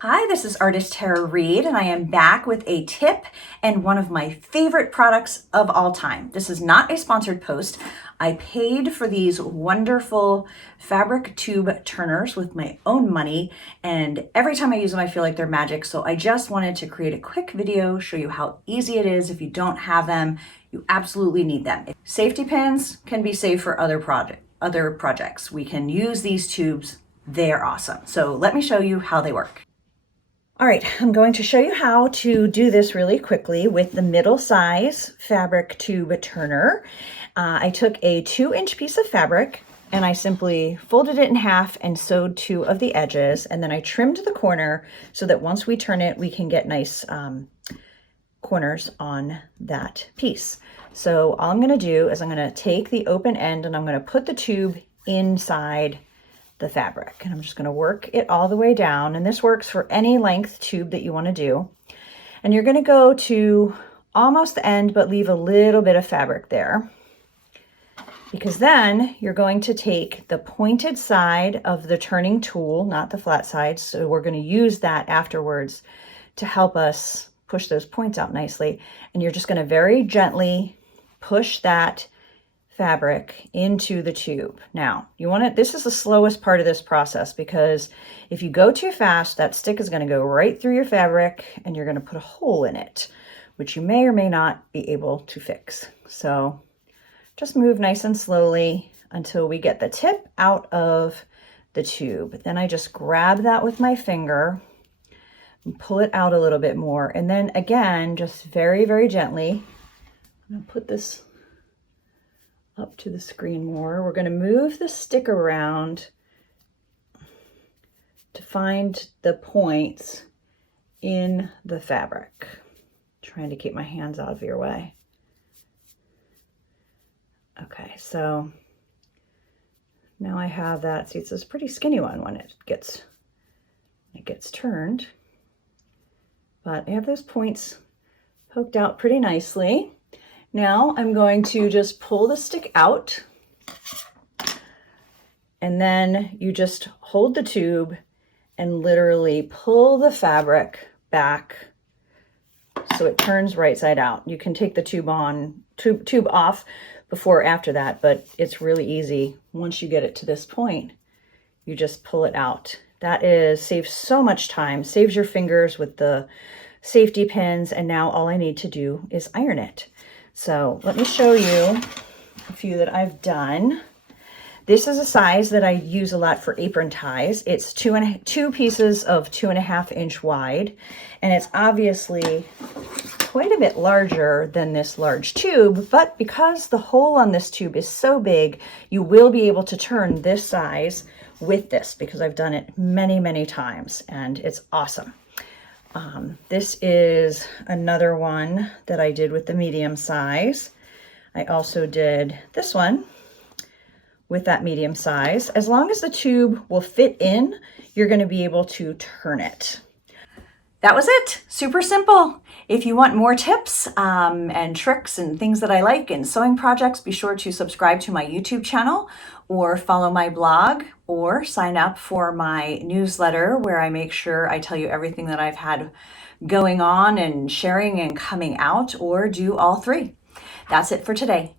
Hi, this is artist Tara Reed, and I am back with a tip and one of my favorite products of all time. This is not a sponsored post. I paid for these wonderful fabric tube turners with my own money, and every time I use them, I feel like they're magic. So I just wanted to create a quick video, show you how easy it is. If you don't have them, you absolutely need them. Safety pins can be saved for other projects. We can use these tubes. They're awesome. So let me show you how they work. All right, I'm going to show you how to do this really quickly with the middle size fabric tube turner. I took a 2-inch piece of fabric and I simply folded it in half and sewed 2 of the edges, and then I trimmed the corner so that once we turn it, we can get nice corners on that piece. So all I'm going to do is I'm going to take the open end and I'm going to put the tube inside the fabric, and I'm just going to work it all the way down, and this works for any length tube that you want to do. And you're going to go to almost the end but leave a little bit of fabric there, because then you're going to take the pointed side of the turning tool, not the flat side, so we're going to use that afterwards to help us push those points out nicely, and you're just going to very gently push that fabric into the tube. Now, this is the slowest part of this process, because if you go too fast, that stick is going to go right through your fabric and you're going to put a hole in it, which you may or may not be able to fix. So just move nice and slowly until we get the tip out of the tube. Then I just grab that with my finger and pull it out a little bit more. And then again, just very, very gently, I'm going to put this up to the screen more. We're going to move the stick around to find the points in the fabric. Trying to keep my hands out of your way. Okay, so now I have that. See, it's this pretty skinny one when it gets turned, but I have those points poked out pretty nicely. Now I'm going to just pull the stick out, and then you just hold the tube and literally pull the fabric back so it turns right side out. You can take the tube off before or after that, but it's really easy. Once you get it to this point, you just pull it out. That saves so much time, saves your fingers with the safety pins, and now all I need to do is iron it. So let me show you a few that I've done. This is a size that I use a lot for apron ties. It's two pieces of 2.5-inch wide, and it's obviously quite a bit larger than this large tube, but because the hole on this tube is so big, you will be able to turn this size with this, because I've done it many, many times, and it's awesome. This is another one that I did with the medium size. I also did this one with that medium size. As long as the tube will fit in, you're going to be able to turn it. That was it. Super simple. If you want more tips and tricks and things that I like in sewing projects, be sure to subscribe to my YouTube channel or follow my blog or sign up for my newsletter, where I make sure I tell you everything that I've had going on and sharing and coming out, or do all 3. That's it for today.